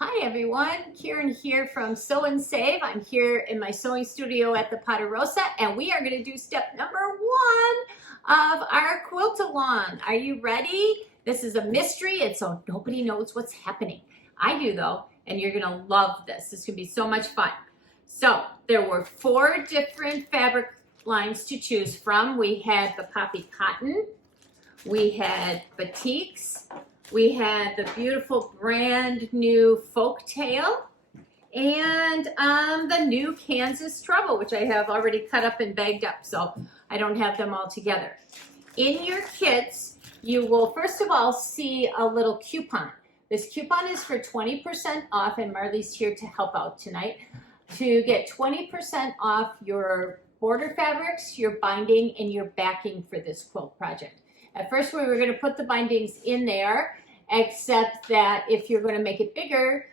Hi everyone, Karen here from Sew and Save. I'm here in my sewing studio at the Ponderosa, and we are going to do step number 1 of our quilt along. Are you ready? This is a mystery, and so nobody knows what's happening. I do though, and you're going to love this. This is going to be so much fun. So there were 4 different fabric lines to choose from. We had the poppy cotton, we had batiks, we had the beautiful brand new folktail, and the new Kansas treble, which I have already cut up and bagged up, so I don't have them all together. In your kits, you will first of all see a little coupon. This coupon is for 20% off, and Marley's here to help out tonight to get 20% off your border fabrics, your binding, and your backing for this quilt project. At first we were going to put the bindings in there, except that if you're going to make it bigger,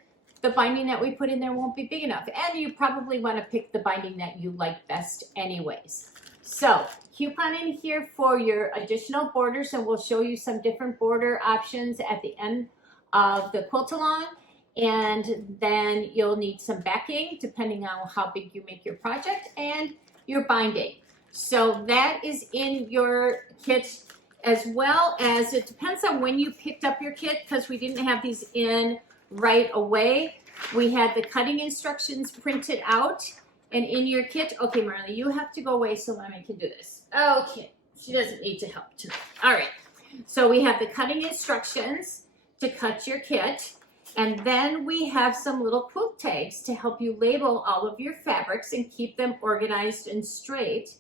the binding that we put in there won't be big enough. And you probably want to pick the binding that you like best anyways. So coupon in here for your additional borders, and we'll show you some different border options at the end of the quilt along. And then you'll need some backing depending on how big you make your project, and your binding. So that is in your kit, as well as it depends on when you picked up your kit, because we didn't have these in right away. We had the cutting instructions printed out and in your kit. Okay, Marley, you have to go away so Mommy can do this. Okay, she doesn't need to help tonight. All right, so we have the cutting instructions to cut your kit, and then we have some little quilt tags to help you label all of your fabrics and keep them organized and straight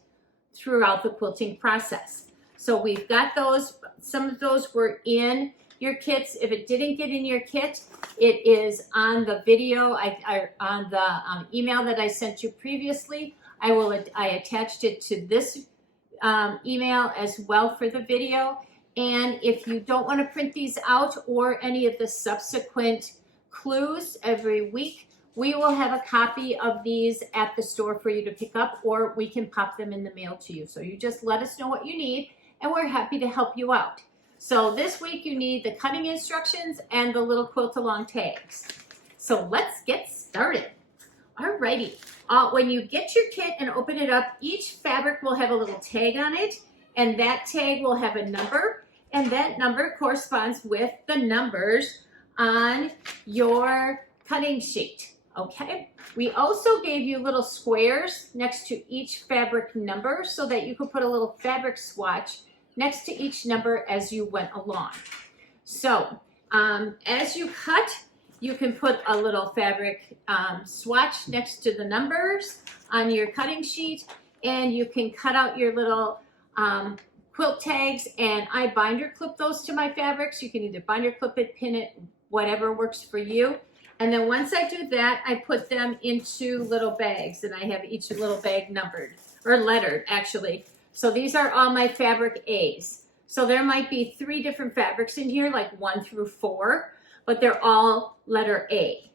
throughout the quilting process. So we've got those. Some of those were in your kits. If it didn't get in your kit, it is on the video, on the email that I sent you previously. I attached it to this email as well for the video. And if you don't want to print these out or any of the subsequent clues every week, we will have a copy of these at the store for you to pick up, or we can pop them in the mail to you. So you just let us know what you need, and we're happy to help you out. So this week you need the cutting instructions and the little quilt along tags. So let's get started. Alrighty, when you get your kit and open it up, each fabric will have a little tag on it, and that tag will have a number, and that number corresponds with the numbers on your cutting sheet. Okay, we also gave you little squares next to each fabric number so that you could put a little fabric swatch next to each number as you went along. So as you cut, you can put a little fabric swatch next to the numbers on your cutting sheet, and you can cut out your little quilt tags, and I binder clip those to my fabrics. You can either binder clip it, pin it, whatever works for you. And then once I do that, I put them into little bags, and I have each little bag numbered, or lettered actually. So these are all my fabric A's. So there might be 3 different fabrics in here, like 1 through 4, but they're all letter A.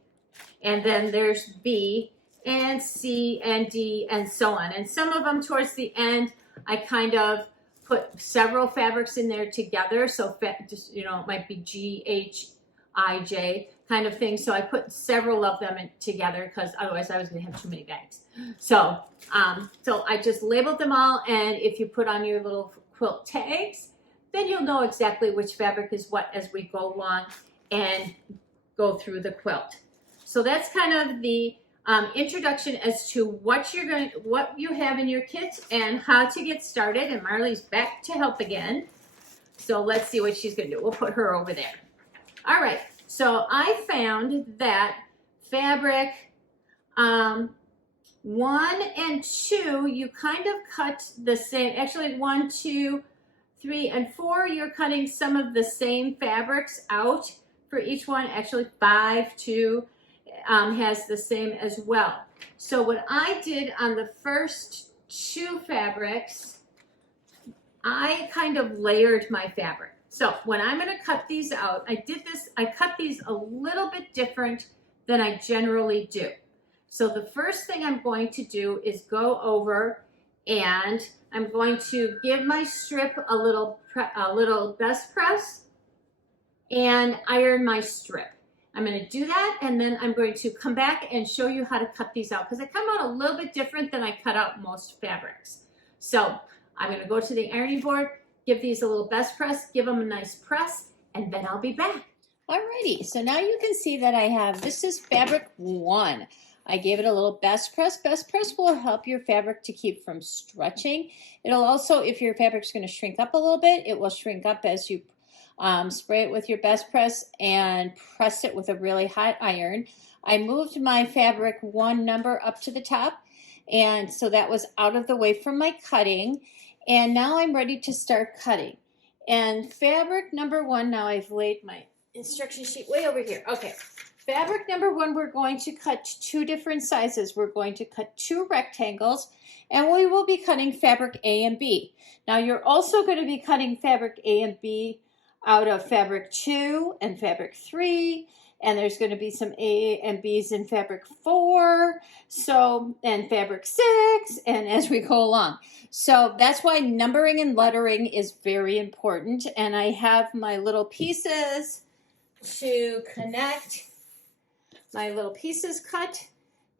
And then there's B and C and D and so on. And some of them towards the end, I kind of put several fabrics in there together. So just, you know, it might be G, H, I, J kind of thing. So I put several of them together because otherwise I was going to have too many bags. So I just labeled them all, and if you put on your little quilt tags, then you'll know exactly which fabric is what as we go along and go through the quilt. So that's kind of the introduction as to what you have in your kit and how to get started. And Marley's back to help again. So let's see what she's going to do. We'll put her over there. All right. So I found that fabric 1 and 2, you kind of cut the same. Actually, 1, 2, 3, and 4, you're cutting some of the same fabrics out for each one. Actually, 5, 2 has the same as well. So what I did on the first 2 fabrics, I kind of layered my fabric. So when I'm going to cut these out, I cut these a little bit different than I generally do. So the first thing I'm going to do is go over, and I'm going to give my strip a little best press and iron my strip. I'm going to do that, and then I'm going to come back and show you how to cut these out, because they come out a little bit different than I cut out most fabrics. So I'm going to go to the ironing board, give these a little best press, give them a nice press, and then I'll be back. Alrighty, so now you can see that I have, this is fabric 1. I gave it a little best press. Best press will help your fabric to keep from stretching. It'll also, if your fabric's going to shrink up a little bit, it will shrink up as you spray it with your best press and press it with a really hot iron. I moved my fabric 1 number up to the top, and so that was out of the way from my cutting. And now I'm ready to start cutting. And fabric number 1, now I've laid my instruction sheet way over here. Okay, fabric number 1, we're going to cut 2 different sizes. We're going to cut 2 rectangles, and we will be cutting fabric A and B. Now you're also going to be cutting fabric A and B out of fabric 2 and fabric 3, and there's going to be some A and B's in fabric 4, so, and fabric 6, and as we go along. So that's why numbering and lettering is very important, and I have my little pieces to connect, my little pieces cut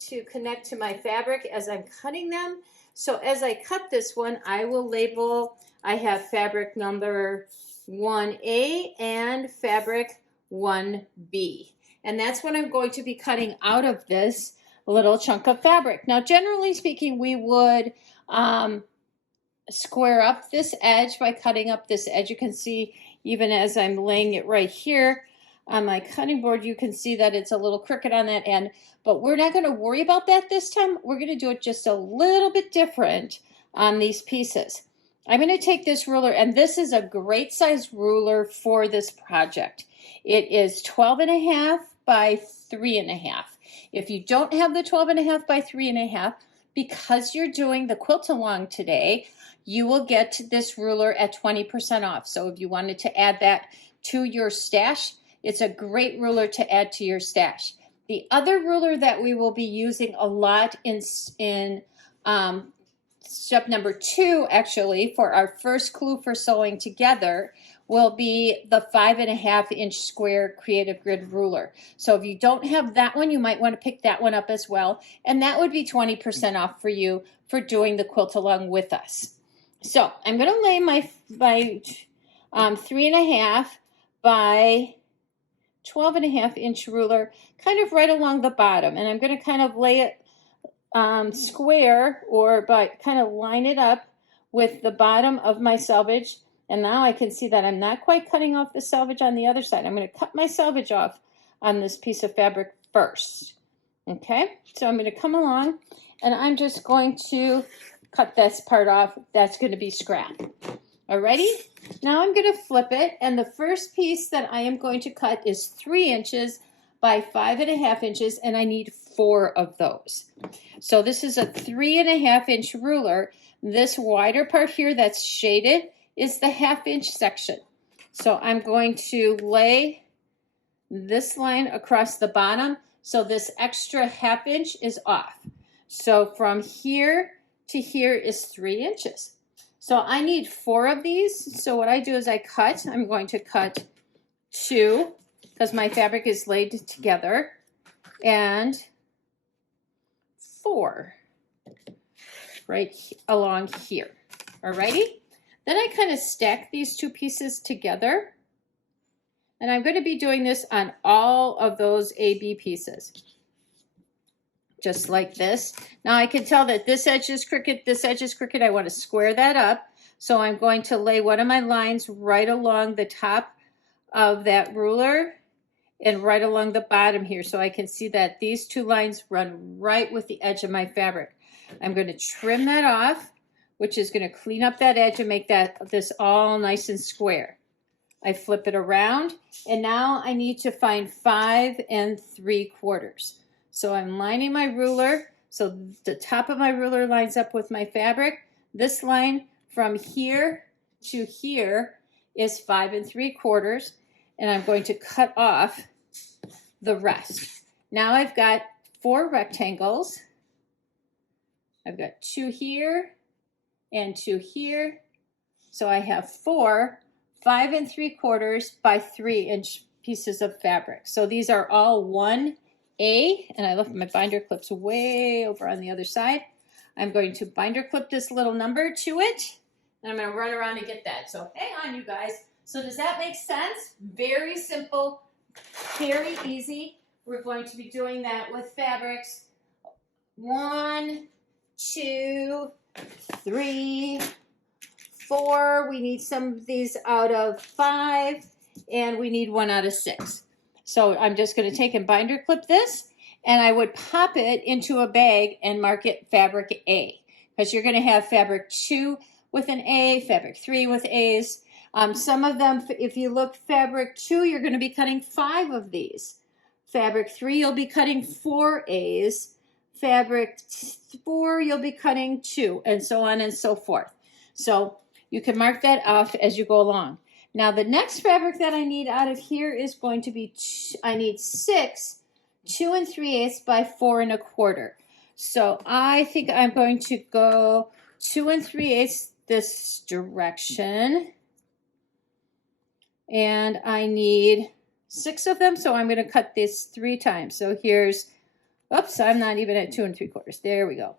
to connect to my fabric as I'm cutting them. So as I cut this one, I will label, I have fabric number 1A and fabric 1B. And that's what I'm going to be cutting out of this little chunk of fabric. Now, generally speaking, we would square up this edge by cutting up this edge. You can see even as I'm laying it right here on my cutting board, you can see that it's a little crooked on that end, but we're not going to worry about that this time. We're going to do it just a little bit different on these pieces. I'm going to take this ruler, and this is a great size ruler for this project. It is 12.5 by 3.5. If you don't have the 12.5 by 3.5, because you're doing the quilt along today, you will get this ruler at 20% off. So if you wanted to add that to your stash, it's a great ruler to add to your stash. The other ruler that we will be using a lot in step number 2, actually, for our first clue for sewing together, will be the 5.5-inch square creative grid ruler. So if you don't have that one, you might want to pick that one up as well. And that would be 20% off for you for doing the quilt along with us. So I'm going to lay my 3.5 by 12.5-inch ruler kind of right along the bottom. And I'm going to kind of lay it square, or by kind of line it up with the bottom of my selvage. And now I can see that I'm not quite cutting off the selvage on the other side. I'm going to cut my selvage off on this piece of fabric first. Okay, so I'm going to come along and I'm just going to cut this part off. That's going to be scrap. Alrighty, now I'm going to flip it, and the first piece that I am going to cut is 3 inches by 5.5 inches, and I need 4 of those. So this is a 3.5-inch ruler. This wider part here that's shaded is the 1/2-inch section. So I'm going to lay this line across the bottom, so this extra 1/2 inch is off. So from here to here is 3 inches. So I need 4 of these. So what I do is I'm going to cut 2, because my fabric is laid together, and 4 right along here. Alrighty? Then I kind of stack these 2 pieces together, and I'm going to be doing this on all of those AB pieces, just like this. Now I can tell that this edge is crooked, this edge is crooked. I want to square that up, so I'm going to lay one of my lines right along the top of that ruler and right along the bottom here, so I can see that these 2 lines run right with the edge of my fabric. I'm going to trim that off, which is going to clean up that edge and make this all nice and square. I flip it around, and now I need to find 5 3/4. So I'm lining my ruler, so the top of my ruler lines up with my fabric. This line from here to here is 5 3/4, and I'm going to cut off the rest. Now I've got 4 rectangles. I've got 2 here and 2 here. So I have 4 5 3/4 by 3-inch pieces of fabric. So these are all 1A, and I left my binder clips way over on the other side. I'm going to binder clip this little number to it, and I'm going to run around and get that. So hang on, you guys. So does that make sense? Very simple, very easy. We're going to be doing that with fabrics. 1, 2, 3, 4. We need some of these out of 5, and we need 1 out of 6. So I'm just going to take and binder clip this, and I would pop it into a bag and mark it fabric A, because you're going to have fabric 2 with an A, fabric 3 with A's. Some of them, if you look fabric 2, you're going to be cutting 5 of these. Fabric 3, you'll be cutting 4 A's. Fabric 4, you'll be cutting 2, and so on and so forth. So you can mark that off as you go along. Now the next fabric that I need out of here is going to be, I need 6 2 3/8 by 4 1/4. So I think I'm going to go 2 3/8 this direction. And I need 6 of them, so I'm going to cut this 3 times. So here's, oops, I'm not even at 2 3/4. There we go.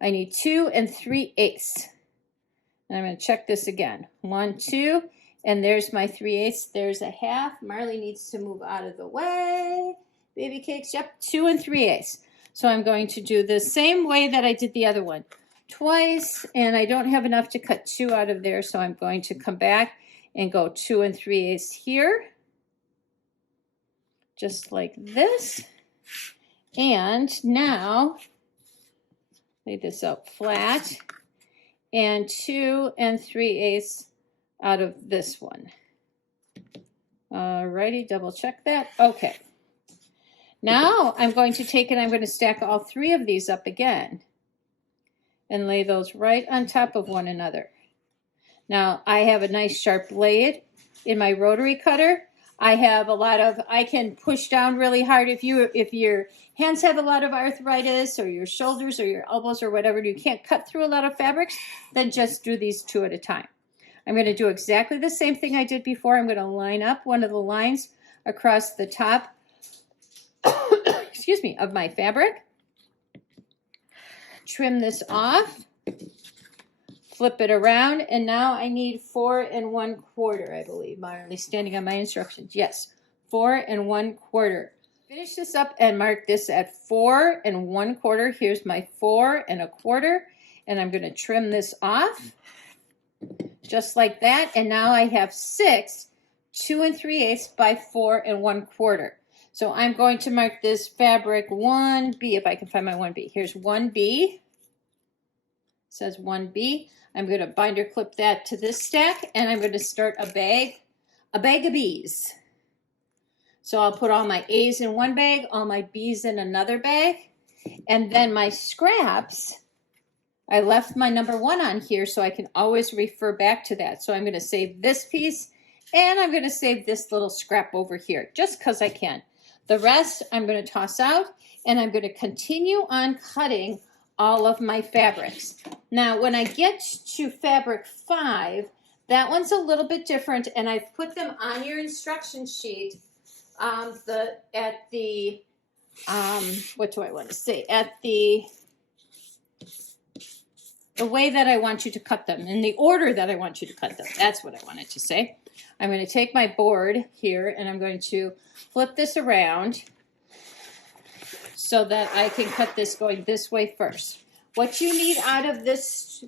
I need 2 3/8. And I'm going to check this again. 1, 2, and there's my 3/8. There's a half. Marley needs to move out of the way. Baby cakes, yep, 2 3/8. So I'm going to do the same way that I did the other one twice, and I don't have enough to cut 2 out of there, so I'm going to come back and go 2 3/8 here, just like this. And now lay this out flat, and 2 3/8 out of this one. Alrighty, double check that. Okay. Now I'm going to take and I'm going to stack all 3 of these up again and lay those right on top of one another. Now I have a nice sharp blade in my rotary cutter. I have a lot of, I can push down really hard. If your hands have a lot of arthritis, or your shoulders or your elbows or whatever, and you can't cut through a lot of fabrics, then just do these 2 at a time. I'm going to do exactly the same thing I did before. I'm going to line up one of the lines across the top excuse me, of my fabric. Trim this off. Flip it around, and now I need 4 1/4, I believe. Marley's standing on my instructions. Yes, 4 1/4. Finish this up and mark this at 4 1/4. Here's my 4 1/4, and I'm going to trim this off just like that. And now I have 6 2 3/8 by 4 1/4. So I'm going to mark this fabric 1B, if I can find my 1B. Here's 1B. It says 1B. I'm going to binder clip that to this stack, and I'm going to start a bag of bees. So I'll put all my A's in one bag, all my B's in another bag, and then my scraps, I left my number 1 on here so I can always refer back to that. So I'm going to save this piece, and I'm going to save this little scrap over here, just because I can. The rest I'm going to toss out, and I'm going to continue on cutting all of my fabrics. Now, when I get to fabric 5, that one's a little bit different, and I've put them on your instruction sheet. What do I want to say? At the way that I want you to cut them, in the order that I want you to cut them. That's what I wanted to say. I'm going to take my board here, and I'm going to flip this around so that I can cut this going this way first. What you need out of this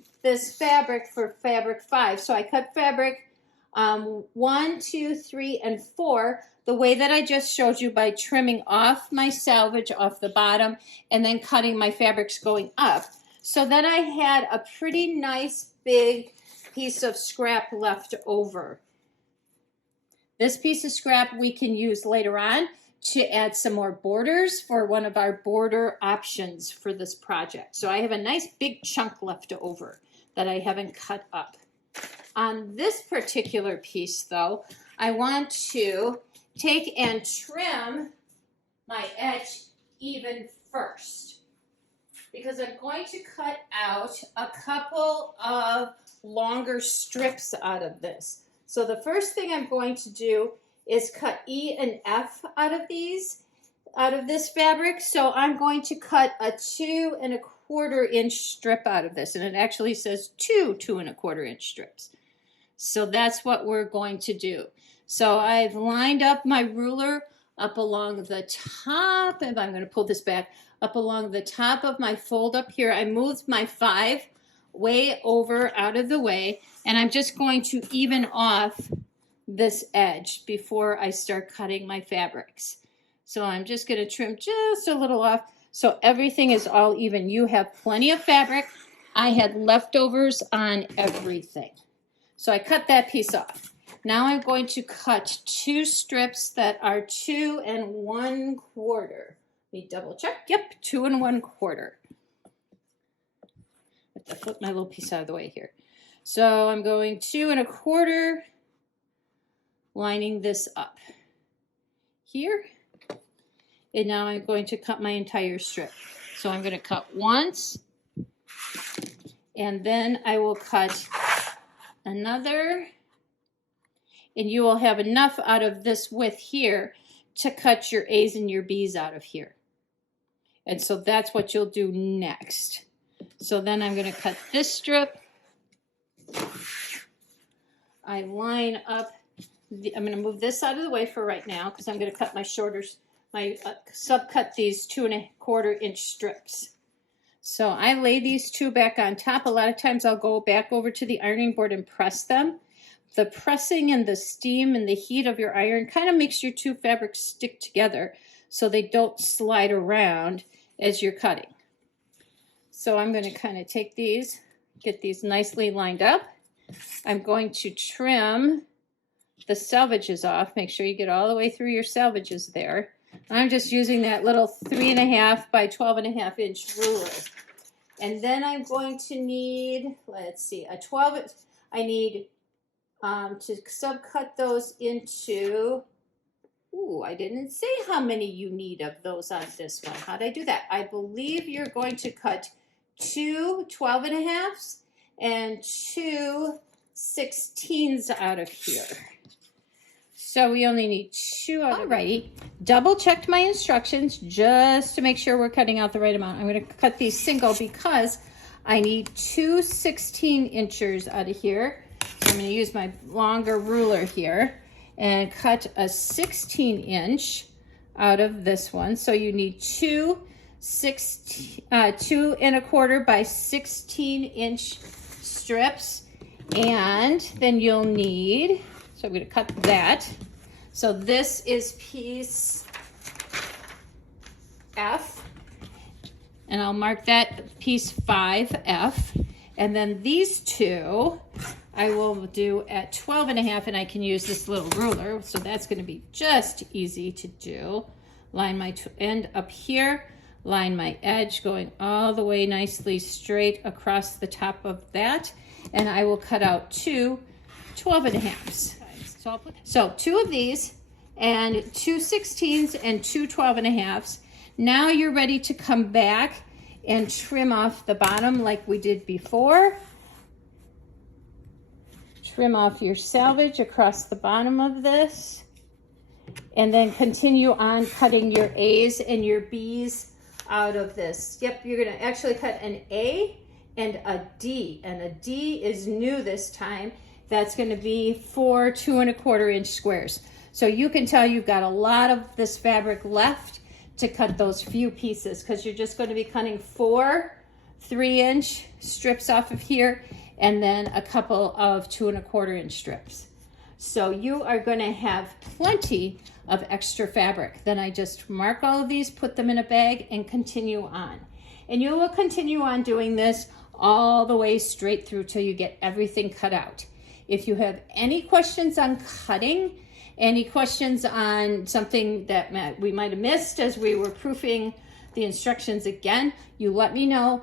fabric for fabric 5, so I cut fabric 1, 2, 3, and 4 the way that I just showed you, by trimming off my selvage off the bottom and then cutting my fabrics going up. So then I had a pretty nice big piece of scrap left over. This piece of scrap we can use later on to add some more borders for one of our border options for this project. So I have a nice big chunk left over that I haven't cut up. On this particular piece though, I want to take and trim my edge even first, because I'm going to cut out a couple of longer strips out of this. So the first thing I'm going to do is cut E and F out of this fabric. So I'm going to cut a 2 1/4 inch strip out of this, and it actually says 2 2 1/4 inch strips. So that's what we're going to do. So I've lined up my ruler up along the top, and I'm going to pull this back up along the top of my fold up here. I moved my 5 way over out of the way, and I'm just going to even off this edge before I start cutting my fabrics. So I'm just going to trim just a little off so everything is all even. You have plenty of fabric. I had leftovers on everything. So I cut that piece off. Now I'm going to cut 2 strips that are 2 1/4. Let me double check. Yep, 2 1/4. I have to flip my little piece out of the way here. So I'm going 2 1/4, lining this up here. And now I'm going to cut my entire strip. So I'm going to cut once, and then I will cut another, and you will have enough out of this width here to cut your A's and your B's out of here. And so that's what you'll do next. So then I'm going to cut this strip. I line up, I'm going to move this out of the way for right now because I'm going to cut my subcut these 2 1/4 inch strips. So I lay these 2 back on top. A lot of times I'll go back over to the ironing board and press them. The pressing and the steam and the heat of your iron kind of makes your 2 fabrics stick together so they don't slide around as you're cutting. So I'm going to kind of take these, get these nicely lined up. I'm going to trim the selvages off. Make sure you get all the way through your selvages there. I'm just using that little 3.5 by 12.5 inch ruler. And then I'm going to need, let's see, a 12. I need to subcut those into, I didn't say how many you need of those on this one. How'd I do that? I believe you're going to cut 2 12.5s and 2 16s out of here. So we only need 2 out of it. Alrighty, double checked my instructions just to make sure we're cutting out the right amount. I'm going to cut these single because I need 2 16 inchers out of here. So I'm going to use my longer ruler here and cut a 16 inch out of this one. So you need 2 1/4 by 16 inch strips, and then you'll need, so I'm going to cut that. So this is piece F, and I'll mark that piece 5F. And then these 2 I will do at 12.5, and I can use this little ruler, so that's going to be just easy to do. Line my end up here, line my edge going all the way nicely straight across the top of that, and I will cut out 2 12.5s. So 2 of these and 2 16s and 2 12.5s. Now you're ready to come back and trim off the bottom like we did before. Trim off your selvage across the bottom of this, and then continue on cutting your A's and your B's out of this. Yep, you're going to actually cut an A and a D, and a D is new this time. That's going to be 4 2 1/4 inch squares. So you can tell you've got a lot of this fabric left to cut those few pieces, because you're just going to be cutting 4 3 inch strips off of here, and then a couple of 2 1/4 inch strips. So you are going to have plenty of extra fabric. Then I just mark all of these, put them in a bag, and continue on. And you will continue on doing this all the way straight through till you get everything cut out. If you have any questions on cutting, any questions on something that we might have missed as we were proofing the instructions again, you let me know.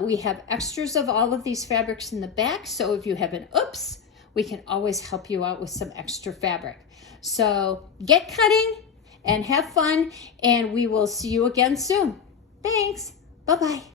We have extras of all of these fabrics in the back, so if you have an oops, we can always help you out with some extra fabric. So get cutting and have fun, and we will see you again soon. Thanks. Bye-bye.